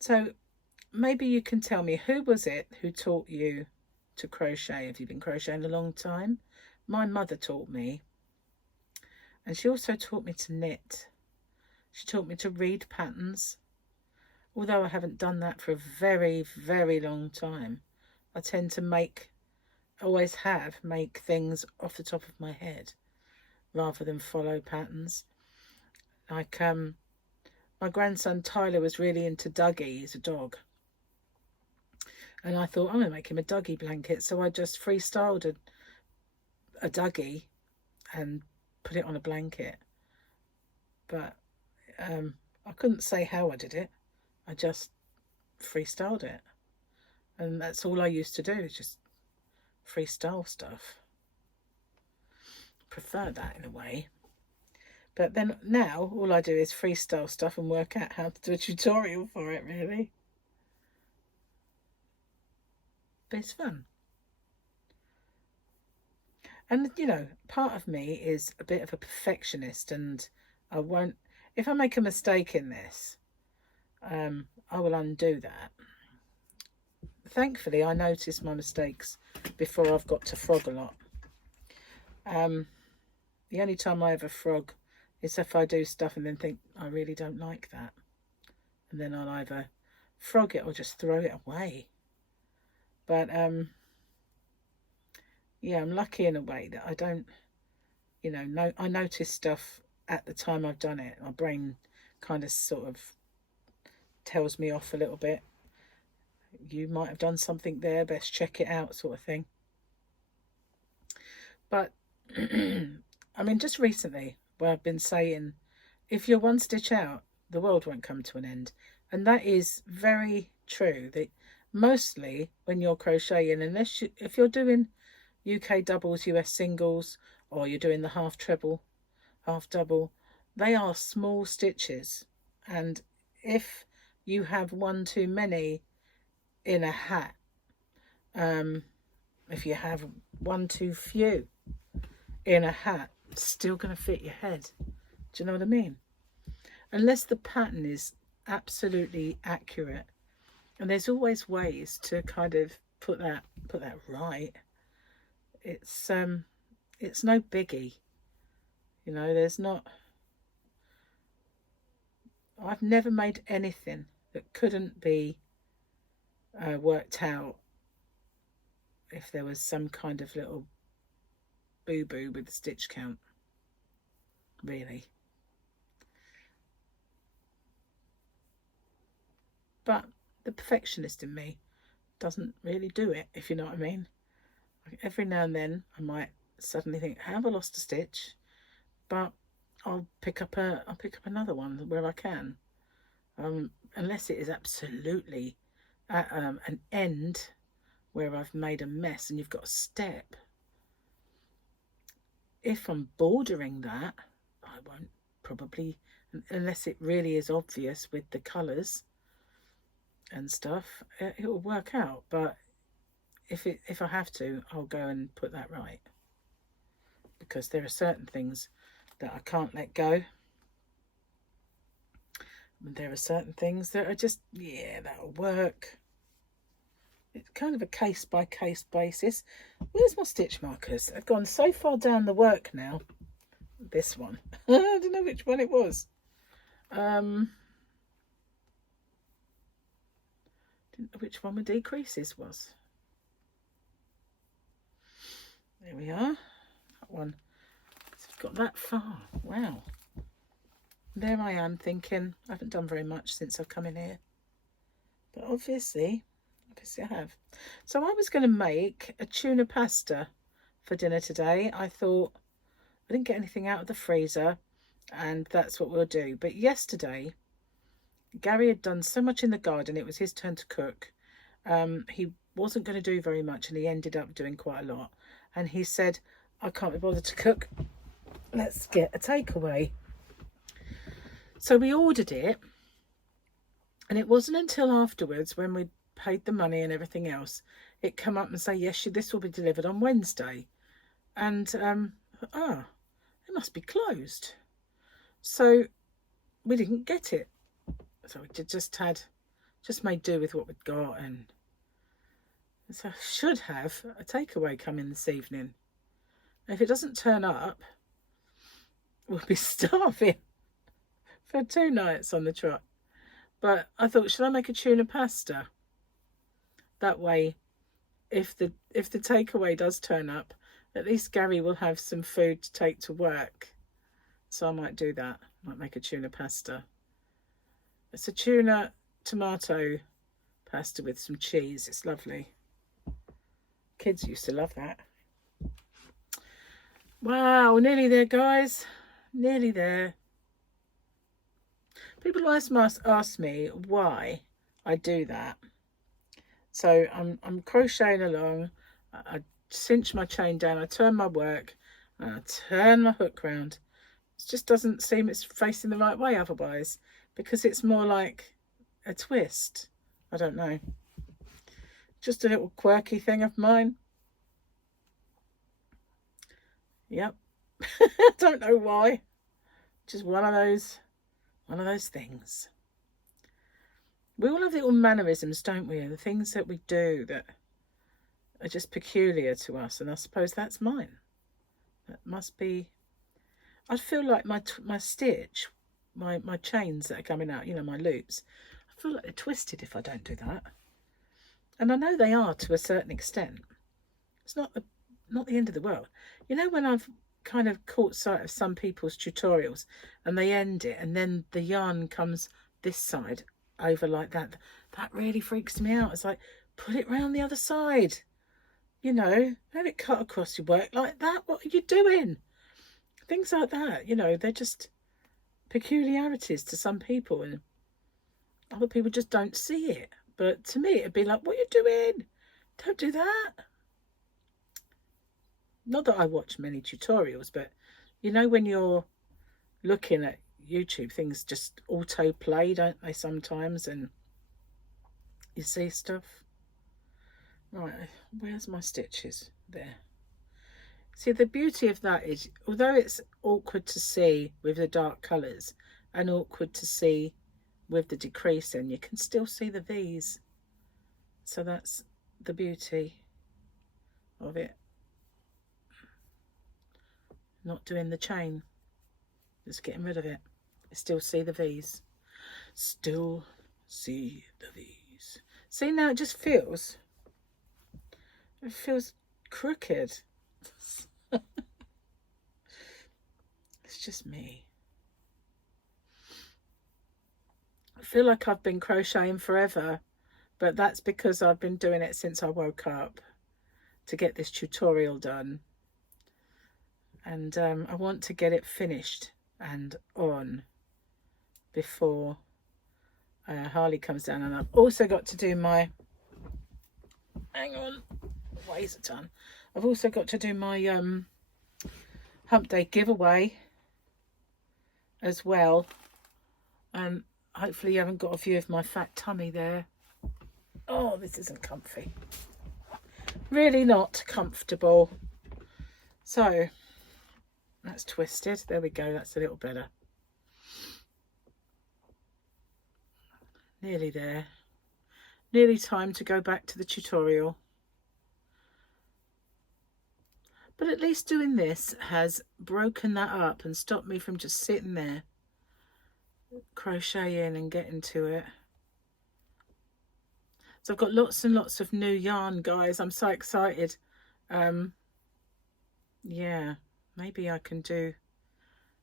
So maybe you can tell me, who was it who taught you to crochet? Have you been crocheting a long time? My mother taught me, and she also taught me to knit. She taught me to read patterns. Although I haven't done that for a very, very long time, I tend to make things off the top of my head rather than follow patterns. Like my grandson Tyler was really into Dougie. He's a dog. And I thought, I'm going to make him a Dougie blanket. So I just freestyled a Dougie and put it on a blanket. But I couldn't say how I did it. I just freestyled it. And that's all I used to do, is just freestyle stuff. Prefer that in a way. But then now all I do is freestyle stuff and work out how to do a tutorial for it, really. But it's fun. And part of me is a bit of a perfectionist, and I won't, if I make a mistake in this, I will undo that. Thankfully, I notice my mistakes before I've got to frog a lot. The only time I ever frog is if I do stuff and then think, I really don't like that. And then I'll either frog it or just throw it away. But, yeah, I'm lucky in a way that I don't, I notice stuff at the time I've done it. My brain kind of sort of tells me off a little bit. You might have done something there, best check it out, sort of thing. But I mean, just recently, where I've been saying, if you're one stitch out, the world won't come to an end. And that is very true. That mostly when you're crocheting, if you're doing UK doubles, US singles, or you're doing the half treble, half double, they are small stitches. And if you have one too many in a hat, if you have one too few in a hat, it's still going to fit your head. Do you know what I mean? Unless the pattern is absolutely accurate, and there's always ways to kind of put that right. It's no biggie, there's not. I've never made anything that couldn't be worked out if there was some kind of little boo-boo with the stitch count, really. But the perfectionist in me doesn't really do it, if you know what I mean. Like every now and then I might suddenly think, have I lost a stitch? But I'll pick up another one where I can. Unless it is absolutely at an end where I've made a mess and you've got a step. If I'm bordering that, I won't probably, unless it really is obvious with the colours and stuff, it will work out. But if I have to, I'll go and put that right, because there are certain things that I can't let go. And there are certain things that are just, yeah, that'll work. It's kind of a case-by-case basis. Where's my stitch markers? I've gone so far down the work now. This one. I don't know which one it was. Didn't know which one my decreases was. There we are. That one. So I've got that far. Wow. There I am thinking, I haven't done very much since I've come in here. But obviously I have. So I was going to make a tuna pasta for dinner today. I thought, I didn't get anything out of the freezer, and that's what we'll do. But yesterday, Gary had done so much in the garden, it was his turn to cook. He wasn't going to do very much, and he ended up doing quite a lot. And he said, I can't be bothered to cook. Let's get a takeaway. So we ordered it, and it wasn't until afterwards, when we paid the money and everything else, it come up and say, yes, this will be delivered on Wednesday. And it must be closed. So we didn't get it. So we just made do with what we'd got, and so I should have a takeaway come in this evening. If it doesn't turn up, we'll be starving for 2 nights on the trot. But I thought, should I make a tuna pasta? That way, if the takeaway does turn up, at least Gary will have some food to take to work. So I might do that. Might make a tuna pasta. It's a tuna tomato pasta with some cheese. It's lovely. Kids used to love that. Wow, nearly there, guys. Nearly there. People always must ask me why I do that. So I'm crocheting along. I cinch my chain down. I turn my work, and I turn my hook round. It just doesn't seem it's facing the right way otherwise, because it's more like a twist. I don't know. Just a little quirky thing of mine. Yep. I don't know why. Just one of those things. We all have little mannerisms, don't we? And the things that we do that are just peculiar to us. And I suppose that's mine. That must be. I'd feel like my stitch, my chains that are coming out, you know, my loops, I feel like they're twisted if I don't do that. And I know they are to a certain extent. It's not the end of the world. You know, when I've kind of caught sight of some people's tutorials and they end it and then the yarn comes this side over like that, that really freaks me out. It's like, put it round the other side, you know, have it cut across your work like that. What are you doing? Things like that, you know, they're just peculiarities to some people, and other people just don't see it. But to me, it'd be like, what are you doing? Don't do that. Not that I watch many tutorials, but you know, when you're looking at YouTube, things just autoplay, don't they, sometimes, and you see stuff. Right, where's my stitches? There. See, the beauty of that is, although it's awkward to see with the dark colours and awkward to see with the decreasing, you can still see the V's. So that's the beauty of it. Not doing the chain, just getting rid of it. You still see the V's. Still see the V's. See, now it just feels, crooked. It's just me. I feel like I've been crocheting forever, but that's because I've been doing it since I woke up to get this tutorial done. and I want to get it finished and on before Harley comes down. And I've also got to do my, hang on, weighs a ton. I've also got to do my hump day giveaway as well, and hopefully you haven't got a view of my fat tummy there. Oh, this isn't comfy, really not comfortable. So that's twisted, there we go, that's a little better. Nearly there, nearly time to go back to the tutorial. But at least doing this has broken that up and stopped me from just sitting there crocheting and getting to it. So I've got lots and lots of new yarn, guys. I'm so excited. Yeah, maybe I can do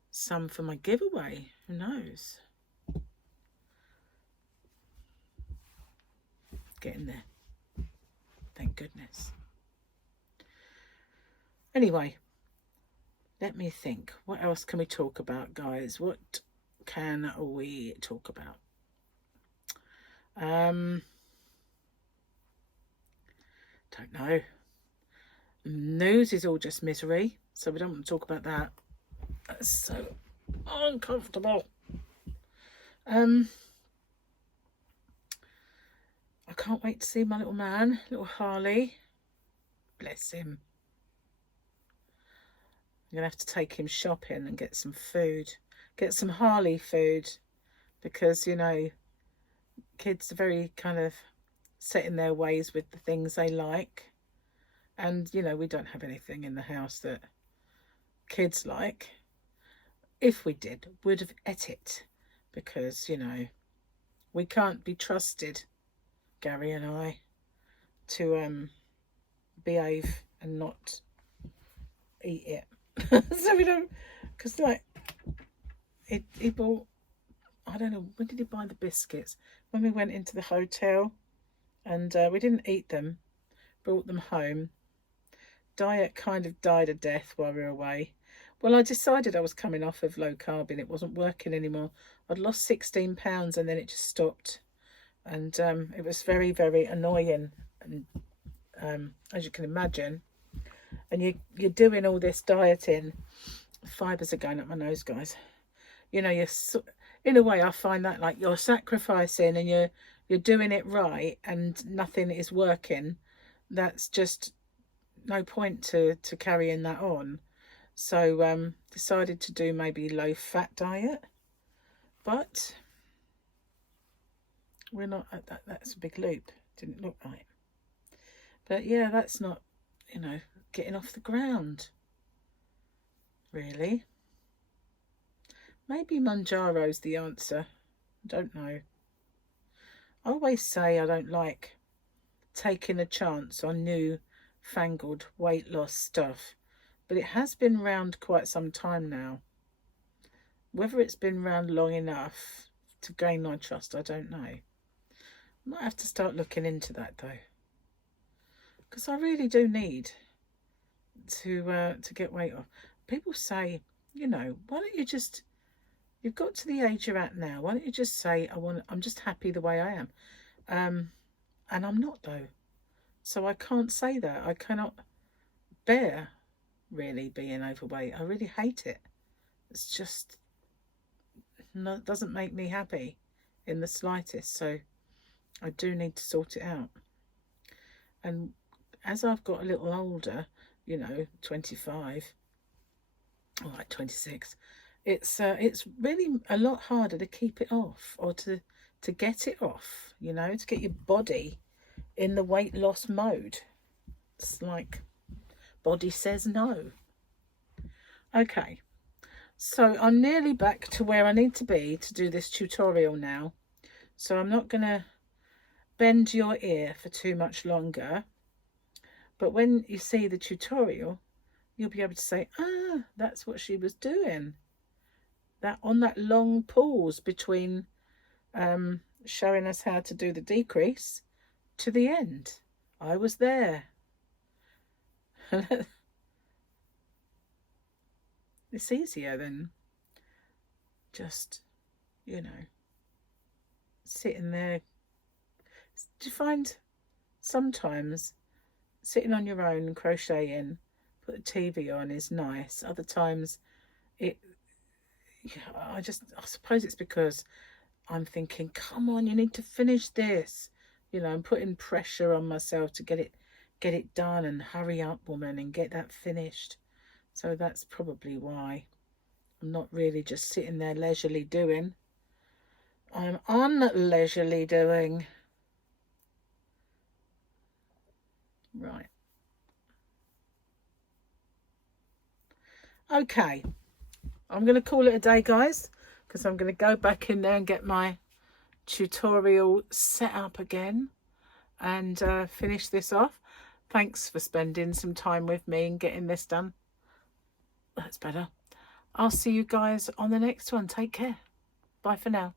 some for my giveaway, who knows. Getting there, thank goodness. Anyway, let me think, what else can we talk about, guys? What can we talk about? Don't know. News is all just misery, so we don't want to talk about that. That's so uncomfortable. I can't wait to see my little man, little Harley. Bless him. I'm going to have to take him shopping and get some food. Get some Harley food. Because, you know, kids are very kind of set in their ways with the things they like. And, you know, we don't have anything in the house that kids like. If we did, would have ate it. Because, you know, we can't be trusted, Gary and I, to behave and not eat it. So we don't, because like he bought, I don't know, when did he buy the biscuits? When we went into the hotel, and we didn't eat them, brought them home. Diet kind of died a death while we were away. Well, I decided I was coming off of low carb and it wasn't working anymore. I'd lost 16 pounds and then it just stopped. And it was very, very annoying. And as you can imagine, and you're doing all this dieting, fibres are going up my nose, guys. You know, you're, in a way, I find that like you're sacrificing and you're doing it right and nothing is working. That's just no point to carrying that on. So decided to do maybe low fat diet, but we're not at that. That's a big loop, didn't look right. But yeah, that's not, you know, getting off the ground really. Maybe Manjaro's the answer, I don't know. I always say I don't like taking a chance on new fangled weight loss stuff, but it has been around quite some time now. Whether it's been around long enough to gain my trust, I don't know. Might have to start looking into that though, because I really do need to get weight off. People say, you know, why don't you just, you've got to the age you're at now, why don't you just say, I'm just happy the way I am. And I'm not though. So I can't say that. I cannot bear really being overweight. I really hate it. It's just, no, it doesn't make me happy in the slightest. So I do need to sort it out. And as I've got a little older, you know, 25, or like 26, it's really a lot harder to keep it off, or to get it off, you know, to get your body in the weight loss mode. It's like body says no. Okay, so I'm nearly back to where I need to be to do this tutorial now, so I'm not gonna bend your ear for too much longer, but when you see the tutorial you'll be able to say, ah, that's what she was doing, that on that long pause between showing us how to do the decrease to the end. I was there. It's easier than just, you know, sitting there. Do you find sometimes sitting on your own crocheting, put the TV on is nice. Other times it, I suppose it's because I'm thinking, come on, you need to finish this. You know, I'm putting pressure on myself to get it done, and hurry up, woman, and get that finished. So that's probably why I'm not really just sitting there leisurely doing. I'm unleisurely doing. Right. Okay. I'm going to call it a day, guys, because I'm going to go back in there and get my tutorial set up again and finish this off. Thanks for spending some time with me and getting this done. That's better. I'll see you guys on the next one. Take care. Bye for now.